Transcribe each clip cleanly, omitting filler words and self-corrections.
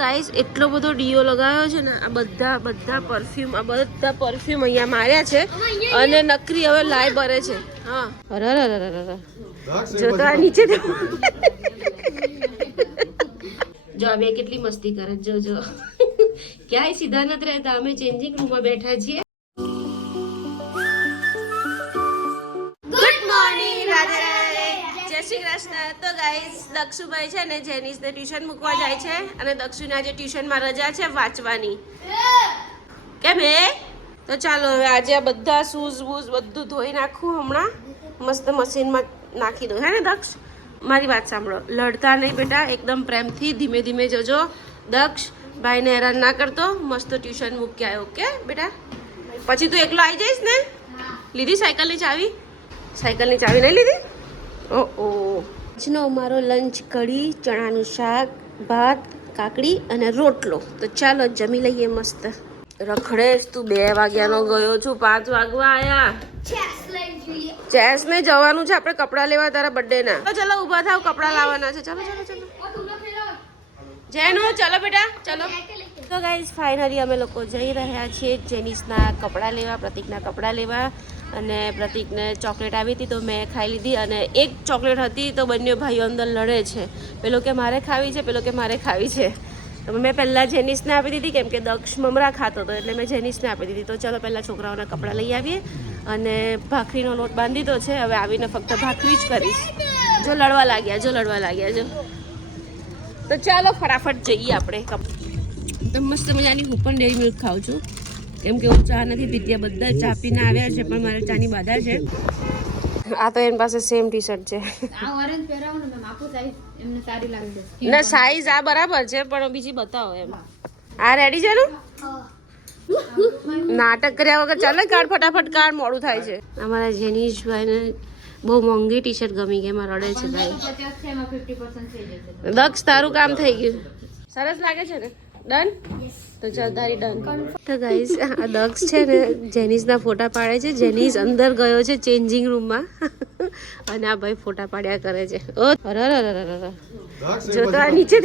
Guys એટલો બધો do લગાવ્યો છે ને, આ બધા પરફ્યુમ અહીંયા માર્યા છે અને નકરી હવે લાઈ ભરે છે. હા જો તો આ નીચે જો આ બે કેટલી મસ્તી કરે. જો ક્યાંય સીધા નથી રહેતા. અમે ચેન્જિંગ રૂમમાં બેઠા છીએ. ગુડ મોર્નિંગ, રાધે રાધે, જય શ્રી કૃષ્ણ. તો ગાઈસ દક્ષુભાઈ છે ને જેનિસને ટ્યુશન મૂકવા જાય છે અને દક્ષુને આજે ટ્યુશનમાં રજા છે વાંચવાની. કેમ હે? તો ચાલો હવે આજે આ બધા શૂઝ વૂઝ બધું ધોઈ નાખું. હમણાં મસ્ત મશીનમાં નાખી દઉં. હે ને દક્ષ? મારી વાત સાંભળો, લડતા નહીં બેટા, એકદમ પ્રેમથી ધીમે ધીમે જજો. દક્ષ ભાઈને હેરાન ના કરતો. મસ્ત ટ્યુશન મૂકી આવ્યો. ઓકે બેટા? પછી તું એકલો આવી જઈશ ને? લીધી સાયકલની ચાવી? સાયકલની ચાવી નહીં લીધી? ઓ આજનો અમારો લંચ કઢી, ચણાનું શાક, ભાત, કાકડી અને રોટલો. તો ચાલો જમી લઈએ મસ્ત. રખડેશ તું, 2 વાગ્યાનો ગયો છું, 5 વાગવા આયા. ચેસ ને જવાનું છે આપણે કપડાં લેવા તારા બર્થડે ના. તો ચલો ઊભા થાવ, કપડાં લાવવાના છે. ચલો જેનો ચલો બેટા ચલો. તો ગાઈઝ ફાઇનલી અમે લોકો જઈ રહ્યા છીએ જેનિસના કપડાં લેવા, પ્રતિકના કપડાં લેવા. અને પ્રતિકને ચોકલેટ આવી હતી તો મેં ખાઈ લીધી અને એક ચોકલેટ હતી તો બંને ભાઈઓ અંદર લડે છે. પેલો કે મારે ખાવી છે, પેલો કે મારે ખાવી છે. તો મેં પહેલાં જેનિસને આપી દીધી કેમ કે દક્ષ મમરા ખાતો હતો એટલે મેં જેનિસને આપી દીધી. તો ચલો પહેલાં છોકરાઓના કપડાં લઈ આવીએ. અને ભાખરીનો લોટ બાંધી દીધો છે, હવે આવીને ફક્ત ભાખરી જ કરીશ. જો લડવા લાગ્યા જો. તો ચાલો ફટાફટ જઈએ આપણે. તો મસ્ત મજાની હું પણ ડેરી મિલ્ક ખાઉં છું કેમ કે હું ચા નથી પીતી. બધા ચા પીને આવ્યા છે પણ મારે ચાની બાધા છે. આ તો એની પાસે સેમ ટી શર્ટ છે. ના સાઈઝ આ બરાબર છે પણ બીજી બતાવો એમ. આ રેડી છે ને? નાટક કર્યા વગર ચાલે, કાઢ ફટાફટ કાઢ, મોડું થાય છે. અમારા જેનીશભાઈને બહુ મોંઘી ટી શર્ટ ગમી ગઈ, એમાં રડે છે ભાઈ. દક્ષ તારું કામ થઈ ગયું. સરસ લાગે છે ને? ડન? તો ચાલ તારી ડન. તો ગાઈસ આ દક્ષ છે ને જેનિસના ફોટા પાડે છે. જેનિસ અંદર ગયો છે ચેન્જિંગ રૂમમાં અને આ ભાઈ ફોટા પાડ્યા કરે છે. ઓ જો તો આ નીચે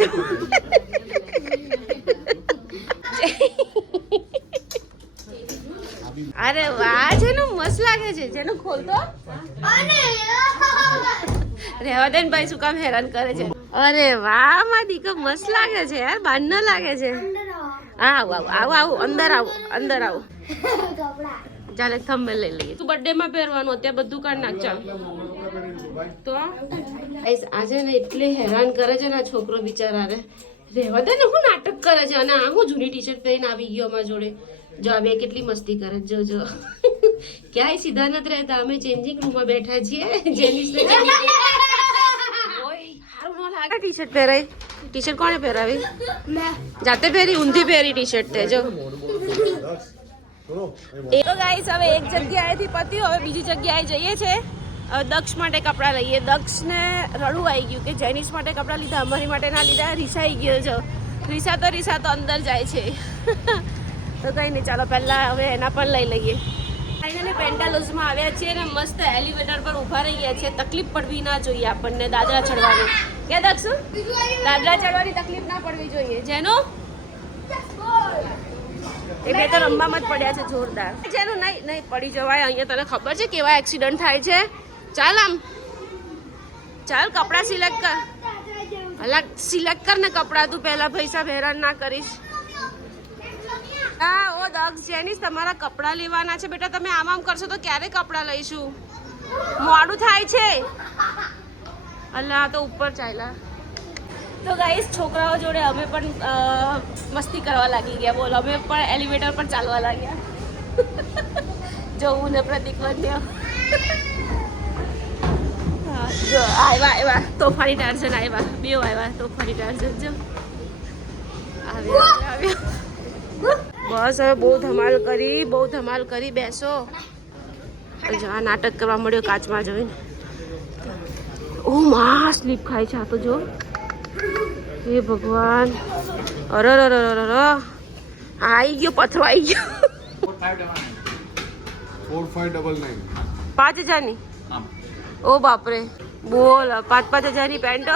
અરે વાહ, જેનું મસ્ત લાગે છે. જેનું ખોલતો રહેવા દે ને ભાઈ, શું કામ હેરાન કરે છે? અરે વાહ માં દીકો, મસ્ત લાગે છે યાર, બાન ન લાગે છે. આવું અંદર આવું. ચાલ એક થંબનેલ લઈ લઈએ. તું બર્થડે માં પહેરવાનું અત્યારે બધું કાઢ નાખ. ચાલ તો આજે ને એટલે હેરાન કરે છે ને આ છોકરો બિચારા. રહેવા દે ને, હું નાટક કરે છે. અને આ હું જૂની ટી શર્ટ પહેરીને આવી ગયો અમારા જોડે. જો આ બે કેટલી મસ્તી કરે. જો ક્યાંય સીધા નથી રહેતા. અમે ચેન્જિંગ રૂમમાં બેઠા છીએ. જેનિસને ટી શર્ટ પહેરાય. ટી શર્ટ કોણે પહેરાવી? જાતે પહેરી? ઊંધી પહેરી ટી શર્ટ તે. જો તો ગાઈસ હવે એક જગ્યાએથી પત્યું, હવે બીજી જગ્યાએ જઈએ છે. દક્ષ માટે કપડાં લઈએ. દક્ષને રડવું આવી ગયું કે જેનિસ માટે કપડાં લીધા, અમારી માટે ના લીધા. રીસાઈ ગયો છો. રીસા તો અંદર જાય છે. તો કંઈ નહીં, ચાલો પહેલાં હવે એના પણ લઈ લઈએ. ફાઇનલી પેન્ટાલુઝમાં આવ્યા છીએ ને મસ્ત એલિવેટર પર ઊભા રહીએ છીએ. તકલીફ પડવી ના જોઈએ આપણને દાદરા ચડવાની. કે દક્ષુ? દાદરા ચડવાની તકલીફ ના પડવી જોઈએ. જેનો એ બે તો રમવામાં જ પડ્યા છે જોરદાર. જેનું નહીં પડી જવાય. અહીંયા તને ખબર છે કેવા એક્સિડન્ટ થાય છે? ચાલ કપડાં સિલેક્ટ કર. સિલેક્ટ કર ને કપડાં. તું પહેલા પૈસા હેરાન ના કરીશ. હા ઓ દક્ષ, જેનિસ તમારા કપડાં લેવાના છે બેટા. તમે આમ કરશો તો ક્યારે કપડાં લઈશું? મોડું થાય છે. અલ્લા તો ઉપર ચાલ્યા. તો ગાઈસ છોકરાઓ જોડે અમે પણ મસ્તી કરવા લાગી ગયા. બોલ, અમે પણ એલિવેટર પર ચાલવા લાગ્યા. જોવું ને પ્રતિક બન્યો. જો આવ્યા તોફાની ટાર્ઝન આવ્યા. બે આવ્યા તોફાની ટાર્ઝન. જો આવ્યા. બસ હવે બહુ ધમાલ કરી. બેસો. જો આ નાટક કરવા મળ્યો કાચમાં જોઈને. ઓ માં સ્લીપ ખાય છે આ તો. જો હે ભગવાન. અરે આવી ગયો, પથરો આવી ગયો. 4599 5,000ની. ઓ બાપરે, બોલ 5,000ની પેન્ટો.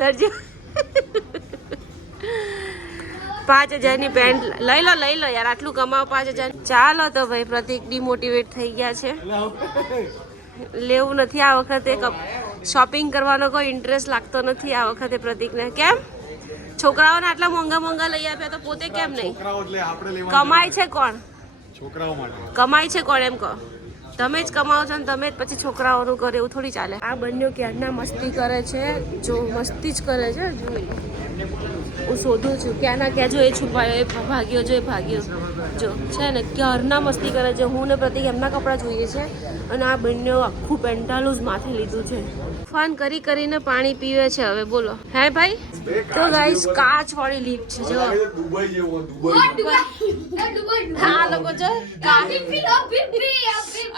દરજી 5,000 ની પેન્ટ લઈ લો યાર, આટલું કમાવો 5,000. ચાલો તો ભાઈ, પ્રતિક ડિમોટિવેટ થઈ ગયા છે. લેવું નથી આ વખતે, શોપિંગ કરવાનો કોઈ ઇન્ટરેસ્ટ લાગતો નથી આ વખતે પ્રતિકને. કેમ છોકરાઓને આટલા મોંઘા લઈ આપ્યા તો પોતે કેમ નહીં? કમાય છે કોણ? છોકરાઓ માટે કમાય છે કોણ એમ કહો? તમે જ કમાવો છો ને તમે જ પછી છોકરાઓનું કરે, એવું થોડી ચાલે. આ બંને ક્યારના મસ્તી કરે છે, જો મસ્તી જ કરે છે. હું શોધું છું ક્યાંના ક્યાં, જો એ છુપાયો, એ ભાગ્યો, જો એ ભાગ્યો, જો છે ને ક્યારના મસ્તી કરે છે. હું ને પ્રતિક એમના કપડાં જોઈએ છે અને આ બંને આખું પેન્ટાલું જ માથે લીધું છે. ફન કરીને પાણી પીવે છે હવે. બોલો હે ભાઈ? તો ગાઈસ કાચ વાળી લીપ છે જો. હા લોકો જો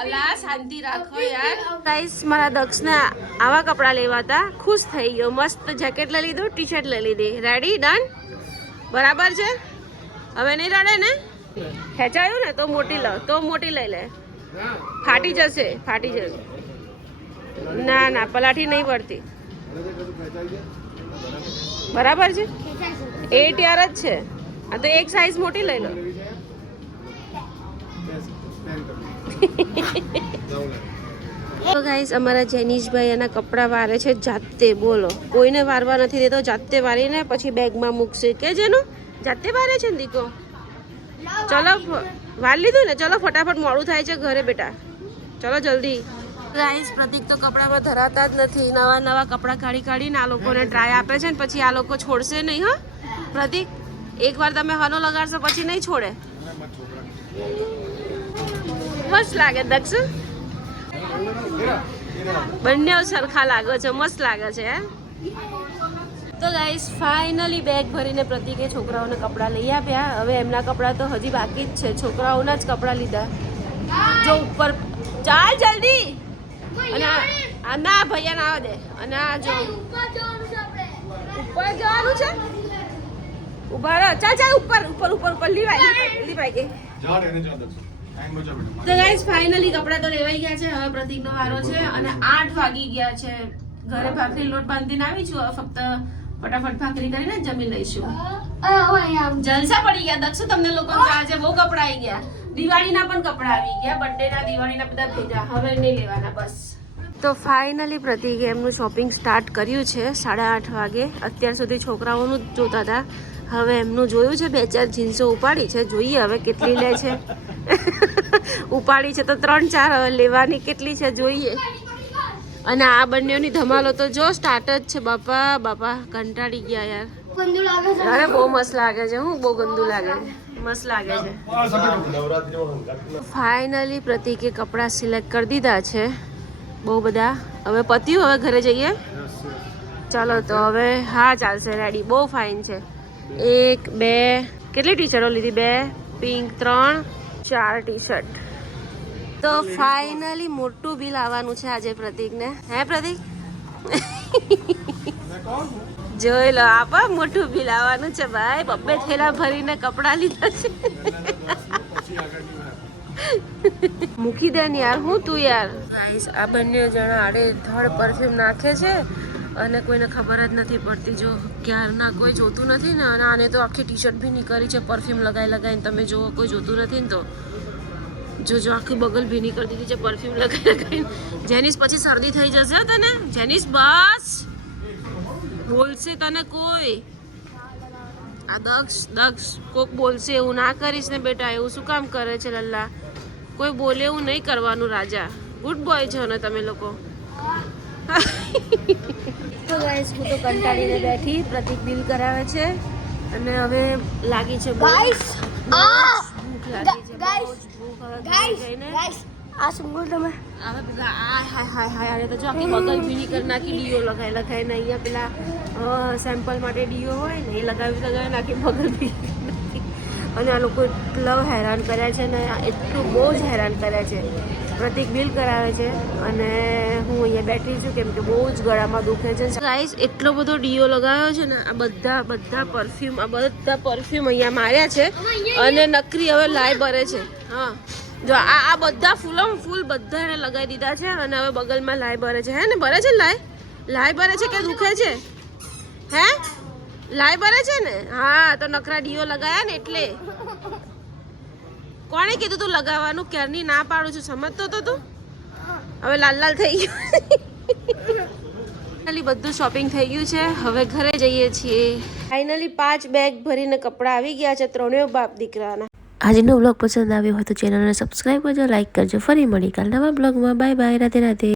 અલ્લાહ શાંતિ રાખો યાર. ગાઈસ મારા દક્ષને આવા કપડાં લેવા હતા, ખુશ થઈ ગયો. મસ્ત જેકેટ લઈ લીધું, ટી શર્ટ લઈ લીધી. રેડી ડન બરાબર છે. હવે નહીં રડે ને? ખેંચાયું ને તો મોટી લઈ લે. ફાટી જશે. ના પલાઠી નહીં પડતી. બરાબર છે, 8 યાર જ છે. આ તો એક સાઈઝ મોટી લઈ લો. તો ગાઈસ અમારા જેનીશભાઈ એના કપડાં વારે છે જાતે. બોલો, કોઈને વારવા નથી દેતો, જાતે વારીને પછી બેગમાં મૂકશે. કે જેનું જાતે વારે છે ને દીકો. ચલો વાર લીધું ને, ચલો ફટાફટ, મોડું થાય છે ઘરે બેટા, ચલો જલ્દી. ગાઈસ પ્રતિક તો કપડામાં ધરાતા જ નથી. નવા કપડાં કાઢીને આ લોકોને ટ્રાય આપે છે ને પછી આ લોકો છોડશે નહીં. હા પ્રતિક, એકવાર તમે હનો લગાડશો પછી નહીં છોડે. મસ્ત લાગે દક્ષ, બંને સરખા લાગે છે, મસ્ત લાગે છે. તો ગાઈસ ફાઇનલી બેગ ભરીને પ્રતિકે છોકરાઓને કપડાં લઈ આપ્યા. હવે એમના કપડાં તો હજી બાકી જ છે, છોકરાઓના જ કપડાં લીધા. જો ઉપર ચાલ જલ્દી. અને આ ના ભૈયા ના દે. અને આ જો ઉપર જવાનું છે. ઉભા રહો, ચાલ ઉપર લીવાઈ ગઈ. તો ગાઈસ ફાઇનલી કપડાં તો લેવાઈ ગયા છે. હવે પ્રતિકનો વારો છે અને 8 વાગી ગયા છે. ઘરે ભાખરી લોટ બાંધીને આવી છું. હવે ફક્ત ફટાફટ ભાખરી કરીને જમી લઈશું. જલસા પડી ગયા દક્ષુ તમને લોકો. આજે બહુ કપડા આવી ગયા, દિવાળીના પણ કપડા આવી ગયા, બર્થડેના દિવાળીના બધા ભેગા. હવે નહીં લેવાના બસ. તો ફાઇનલી પ્રતિકે એમનું શોપિંગ સ્ટાર્ટ કર્યું છે 8:30 વાગે. અત્યાર સુધી છોકરાઓનું જ જોતા હતા, હવે એમનું જોયું છે. 2-4 જીન્સો ઉપાડી છે, જોઈએ હવે કેટલી લે છે. ઉપાડી છે તો 3-4, હવે લેવાની કેટલી છે જોઈએ. અને આ બંનેની ધમાલો તો જો સ્ટાર્ટ જ છે. બાપા કંટાળી ગયા યાર. અરે બહુ મસ્ત લાગે છે. બહુ ગંદુ લાગે છે, મસ્ત લાગે છે. ફાઇનલી પ્રતિકે કપડાં સિલેક્ટ કરી દીધા છે બહુ બધા. હવે પત્યું, હવે ઘરે જઈએ. ચાલો તો હવે હા ચાલશે, રેડી. બહુ ફાઇન છે. 1 2 કેટલી ટી શર્ટો લીધી? 2 પિંક, 3 4 ટી શર્ટ. તો ફાઇનલી મોટું બિલ આવવાનું છે આજે પ્રતિકને. હે પ્રતિક? જોઈ લો, આપા મોટું બિલ આવવાનું છે ભાઈ. 2 થેલા ભરીને કપડાં લીધા છે. મૂકી દે ને યાર, હું તું યાર. ગાઈસ આ બંને જણા આડેધડ પરફ્યુમ નાખે છે અને કોઈને ખબર જ નથી પડતી. જો ક્યારના કોઈ જોતું નથી ને. અને આને તો આખી ટી શર્ટ બી નીકળી છે પરફ્યુમ લગાવીને. તમે જો કોઈ જોતું નથી ને તો જો આખી બગલ ભીની કરી દીધી છે પરફ્યુમ લગાવીને. જેનીસ પછી શરદી થઈ જશે તને. જેનીસ બસ બોલશે તને કોઈ. આ દક્ષ કોક બોલશે, એવું ના કરીશ ને બેટા. એવું શું કામ કરે છે લલ્લા? કોઈ બોલે એવું નહીં કરવાનું રાજા. ગુડ બોય છો ને તમે લોકો. તો ગાઈસ હું તો કંટાળીને બેઠી. પ્રતિક બિલ કરાવે છે અને હવે લાગી છે ગાઈસ ભૂખ લાગી છે. આ સુંગર તમે હાય અરે તો જો આખી બગલ ભીની કરી નાખી. ડીઓ લગાવીને અહીંયા પેલા સેમ્પલ માટે ડીઓ હોય ને એ લગાવી નાખી બગલ ભીની. અને આ લોકો એટલો હેરાન કર્યા છે ને, એટલું બહુ જ હેરાન કર્યા છે. પ્રતિક બિલ કરાવે છે અને હું અહીંયા બેઠી છું કેમ કે બહુ જ ગળામાં દુખે છે. ગાઈસ એટલો બધો ડીઓ લગાવ્યો છે ને. આ બધા પરફ્યુમ અહીંયા માર્યા છે અને નકરી હવે લાય ભરે છે. હા જો આ બધા ફૂલ બધા એને લગાવી દીધા છે અને હવે બગલમાં લાય ભરે છે. હે ને ભરે છે લાય ભરે છે કે દુખે છે? હે લાઈ બરે છે ને? હા તો નકરા ડીઓ લગાયા ને એટલે. કોણે કીધું તું લગાવવાનું? ક્યારની ના પાડું છું, સમજતો તો તું? હવે લાલ લાલ થઈ ગયું. ફાઇનલી બધું શોપિંગ થઈ ગયું છે, હવે ઘરે જઈએ છીએ. ફાઇનલી 5 બેગ ભરીને કપડાં આવી ગયા છે, ત્રણેય બાપ દીકરાના. આજનો બ્લોગ પસંદ આવ્યો હોય તો ચેનલને સબસ્ક્રાઈબ કરજો, લાઈક કરજો. ફરી મળી કાલ નવા બ્લોગમાં. Bye bye, Radhe Radhe.